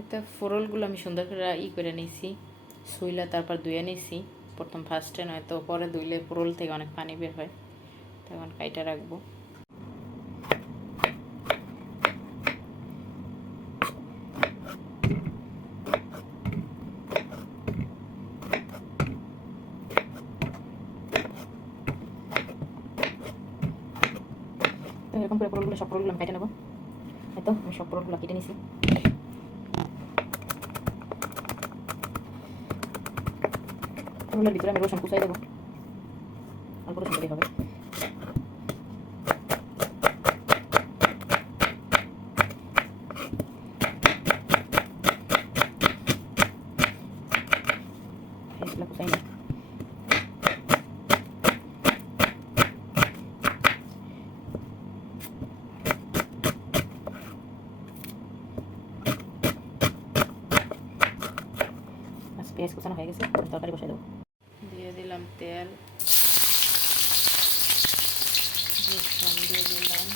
এটা ফোড়লগুলো আমি সুন্দর করে করে নিয়েছি, শুইলা তারপর ধুয়ে নিয়েছি। প্রথম ফার্স্টে নয়তো পরে ধুইলে ফোড়ল থেকে অনেক পানি বের হয়, তখন কাইটা রাখবো। এরকম করে ফোড়লগুলো সব ফোড়লগুলো আমি কেটে নেবো। হয়তো আমি সব ফোড়লগুলো কেটে নিছি। ফোড়লের ভিতরে আমি রসুন কুচাই দেবো, অল্প রসুন দিলেই হবে। কুচাই নিই। পেঁয়াজ কুচানো হয়ে গেছে, তরকারি বসাই দেবো। দিয়ে দিলাম তেল, রসুন দিয়ে দিলাম,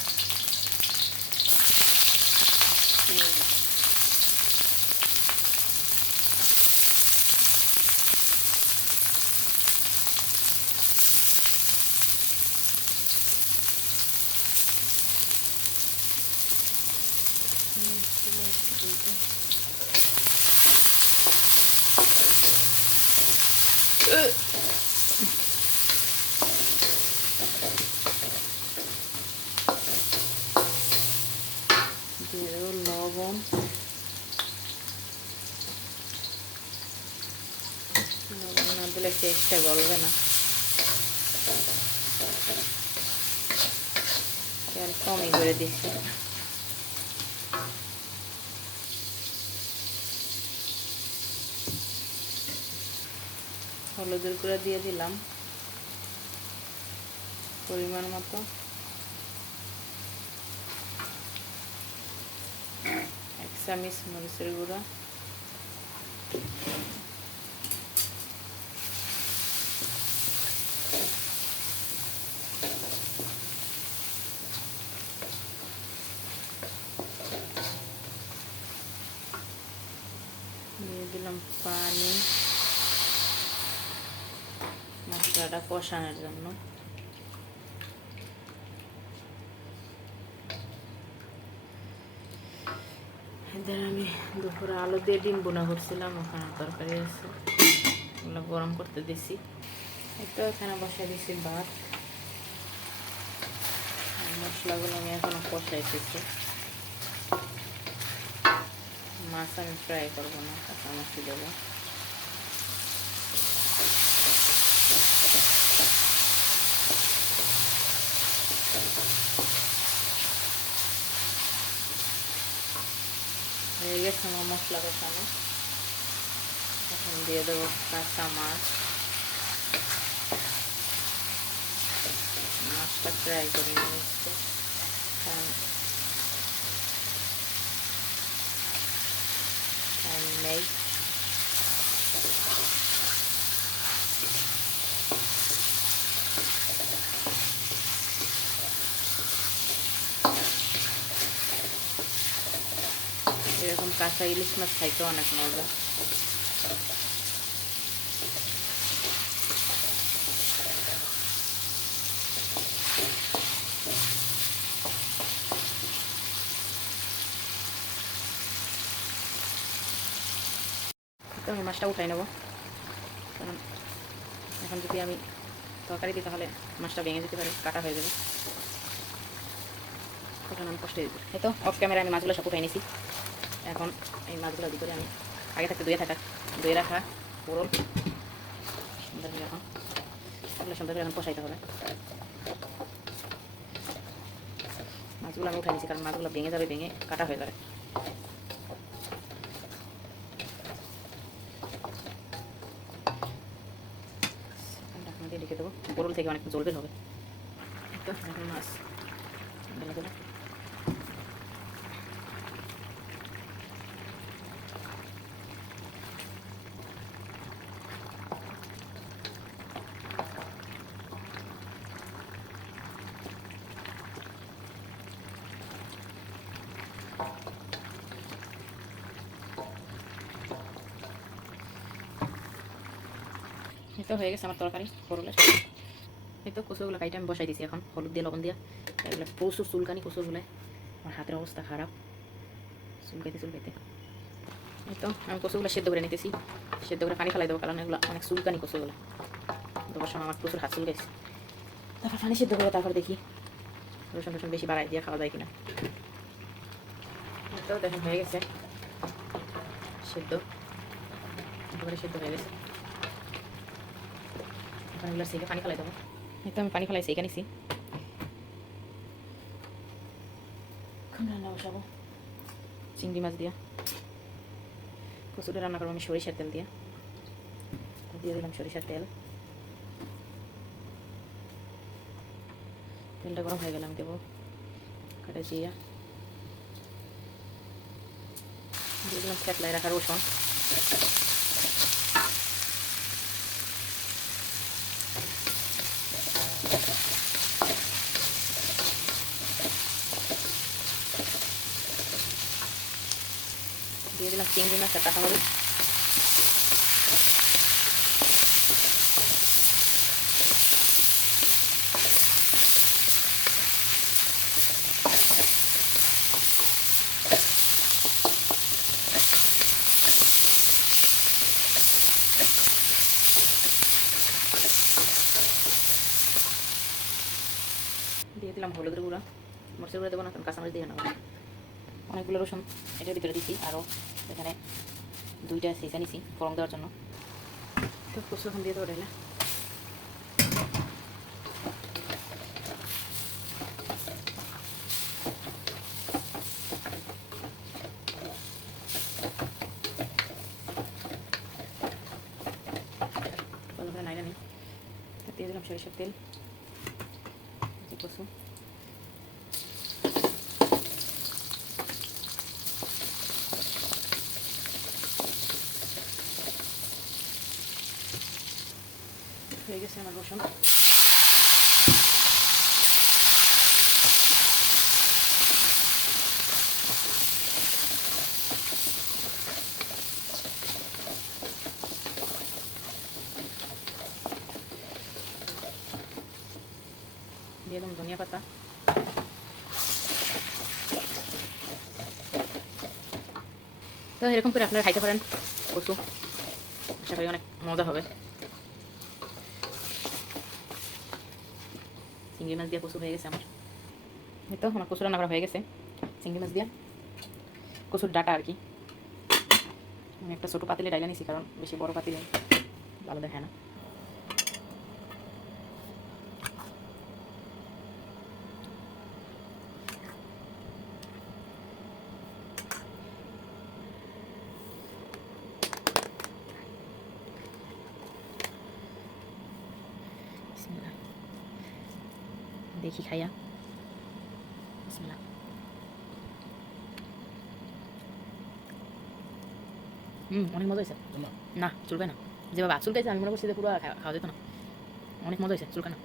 দিয়ে দেবো লবণ, লবণ না দিলে টেস্টটা গলবে না। তেল কমই করে দিচ্ছি। হলুদের গুঁড়া দিয়ে দিলাম পরিমাণ মতো, এক চামচ মরিচের গুঁড়া, দিয়ে দিলাম পানি মশলাটা কষানোর জন্য। এদের আমি দুপুরে আলু দিয়ে ডিম বোনা করছিলাম, ওখানে তরকারি আছে, ওগুলো গরম করতে দিছি। একটু এখানে বসাই দিছি ভাত, মশলাগুলো আমি এখনো কষাইতেছি। মাছ আমি ফ্রাই করবো না, কাঁচামরিচ দেবো। হয়ে গেছে আমার মশলা কষানো, এখন দিয়ে দেবো কাঁচা মাছ। মাছটা ফ্রাই করে নিয়ে এসছে, টাইম নেই। এরকম কাঁচা ইলিশ মাছ খাইতে অনেক মজা। তো আমি মাছটা উঠাই নেবো, কারণ এখন যদি আমি তরকারি দিই তাহলে মাছটা ভেঙে যেতে পারে, কাটা হয়ে যাবে, তখন আমি কষ্ট দিতে। এই তো অফ ক্যামেরা আমি মাছগুলো সব উঠাই নিয়েছি। এখন এই মাছগুলো ভিতরে আমি আগে থাকতে ধুয়ে রাখা পুরো সুন্দর করে এখন এগুলো সুন্দর করে এখন কষাইতে হবে। মাছগুলো আমি উঠাই নিয়েছি, কারণ মাছগুলো ভেঙে যাবে, ভেঙে কাটা হয়ে যাবে। ঢাকনা দিয়ে ঢেকে দেবো, বোরল থেকে অনেক জল বের হবে। তো এখন মাছ ঢেলে দেবো। এই তো হয়ে গেছে আমার তরকারি পরোলের। এই তো কচুগুলো কাইটে আমি বসাই দিছি এখন হলুদ দিয়ে লবণ দিয়া। এগুলো প্রচুর চুলকানি কচুগুলো, আমার হাতের অবস্থা খারাপ চুলকাইতে চুলকাইতে। এই তো আমি কচুগুলো সেদ্ধ করে নিতেছি, সেদ্ধ করে পানি ফেলাই দেবো, কারণ এগুলো অনেক চুলকানি কচুগুলো। দেওয়ার সময় আমার প্রচুর হাত চুলকাইছে। তারপর পানি সেদ্ধ করে তারপর দেখি রসুন টসুন বেশি বাড়াই দিয়ে খাওয়া যায় কিনা। তো দেখেন হয়ে গেছে সেদ্ধ, একেবারে সেদ্ধ হয়ে গেছে। এখন এগুলো সেকে পানি ফেলাই দেবো। এই তো আমি পানি ফেলাই সেকে নিছি। এখন রান্না বসাবো চিংড়ি মাছ দিয়া। কচুটা রান্না করবো আমি সরিষার তেল দিয়ে। দিয়ে দিলাম সরিষার তেল। তেলটা গরম হয়ে গেলে আমি দেবো কাটা জিরা, দিয়ে দিলাম থেতলায় রাখা রসুন, দিয়ে দিলাম চিংড়ি মাছ আর কাঁচামরিচ, দিয়ে দিলাম হলুদের গুঁড়া, মরিচের গুঁড়া দেবো না কারণ কাঁচামরিচ দিয়ে নেবো। অনেকগুলো রসুন এটার ভিতরে দিচ্ছি, আরও এখানে 2টা ছেঁচা নিছি ফোড়ন দেওয়ার জন্য। তো কচু এখন দিয়ে দেবো ঢেলে। ভালো করে নাইড়া নিই। দিয়ে দিলাম সরিষার তেল, কচু, হয়ে গেছে আমার রসুন। দিয়ে দিলাম ধনিয়া পাতা, তো এরকম করে আপনারা খাইতে পারেন কচু, আশা করি অনেক মজা হবে। চিংড়ি মাছ দিয়ে কচু হয়ে গেছে আমার। এই তো আমার কচু রান্না করা হয়ে গেছে চিংড়ি মাছ দিয়ে, কচুর ডাটা আর কি। আমি একটা ছোটো পাতিলে ডাইলা নিছি, কারণ বেশি বড় পাতিলে ভালো দেখায় না। দেখি খাইয়া বিসমিল্লাহ। অনেক মজা হয়েছে। না চলবে না, যেভাবে চুলকাইছে আমি মনে করছি যে পুরো খাওয়া যেত না। অনেক মজা হয়েছে, চুলকানা।